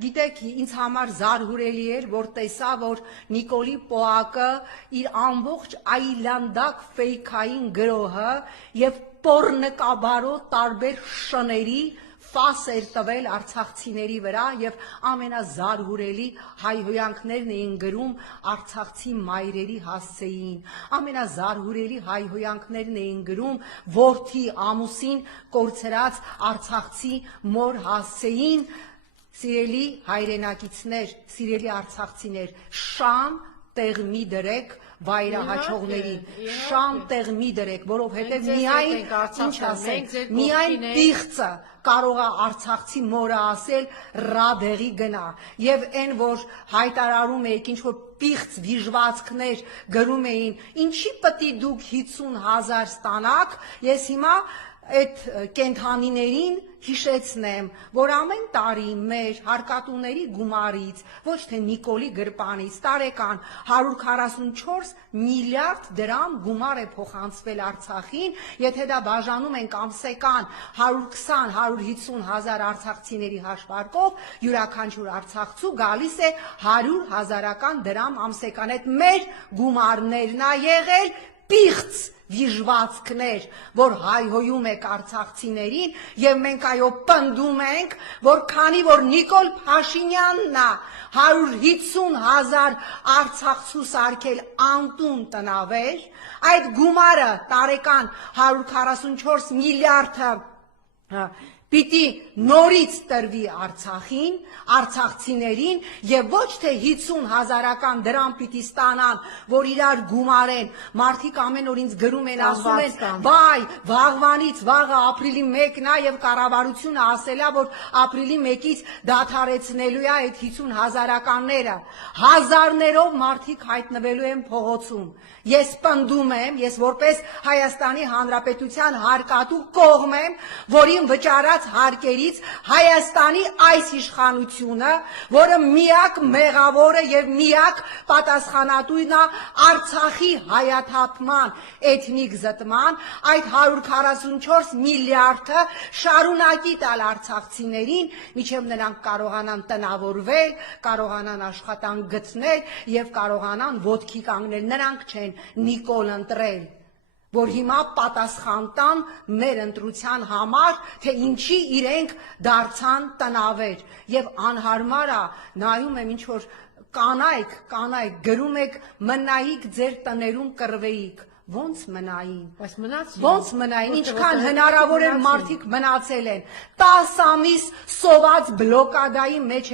Գիտեք, ինձ համար զարհուրելի էր, որ տեսա, որ Նիկոլի Պոակը իր ամբողջ այլանդակ ֆեյքային գրոհը եւ պոռնկաբարոտ տարբեր շների ֆաս էր տվել արցախցիների վրա եւ ամենազարհուրելի հայհոյանքներն էին գրում արցախցի մայրերի հասցեին, ամենազարհուրելի հայհոյանքներն էին գրում որդի ամուսին կորցրած արցախցի մոր հասցեին. Սիրելի հայրենակիցներ, սիրելի արցախցիներ, շան տեղ մի դրեք վայրահաչողներին, շան տեղ մի դրեք, որովհետև միայն պիղծը կարող է արցախցի մորը ասել ռադեղի գնա, եւ այն որ հայտարարում էիք ինչ որ պիղծ վիժվածքներ գրում էին, ինչի պտի դուք 50,000 ստանաք, ես հիմա այդ կենթանիներին հիշեցնեմ, որ ամեն տարի մեր հարկատուների գումարից, ոչ թե Նիկոլի գրպանից, տարեկան 144 միլիարդ դրամ գումար է փոխանցվել Արցախին, եթե դա բաժանում ենք ամսեկան 120-150 հազար արցախցիների հաշվարկով, յուրաքանչյուր արցախցու գալիս է 100,000 դրամ ամսեկան, այդ մեր գումարներն ա եղել պիղծ վիժվածքներ, որ հայհոյում եք արցախցիներին եւ մենք այո պնդում ենք, որ քանի որ Նիկոլ Փաշինյանն է 150,000 արցախցու սարքել անտուն տնավեր, այդ գումարը տարեկան 144 միլիարդը պիտի նորից տրվի Արցախին, արցախցիներին եւ ոչ թե 50,000 դրամ պիտի ստանան, որ իրար գումարեն, մարդիկ ամեն օր ինձ գրում են, ասում են, վայ, վաղվանից վաղը ապրիլի 1-ն է եւ կառավարությունը ասել է, որ ապրիլի 1-ից դադարեցնելու է այդ 50,000-ները, հազարներով մարդիկ հայտնվելու են փողոցում, ես պնդում եմ, ես որպես Հայաստանի Հանրապետության հարկատու կողմ եմ, որին վճարած հարկերից Հայաստանի այս իշխանությունը, որը միակ մեղավորը եւ միակ պատասխանատուն է Արցախի հայաթափման, էթնիկ զտման, այդ 144 միլիարդը շարունակի տալ արցախցիներին, մինչեւ նրանք կարողանան տնավորվել, կարողանան աշխատանք գտնել եւ կարողանան ոտքի կանգնել, նրանք չեն Նիկոլ ընտրել, որ հիմա պատասխան տան մեր ընտրության համար, թե ինչի իրենք դարձան տնավեր եւ անհարմար է, նայում եմ ինչ որ կանայք գրում եք մնայիք ձեր տներում կռվեիք, ոնց մնային, ինչքան հնարավոր էր մարդիկ մնացել են, 10 ամիս սոված բլոկադայի մեջ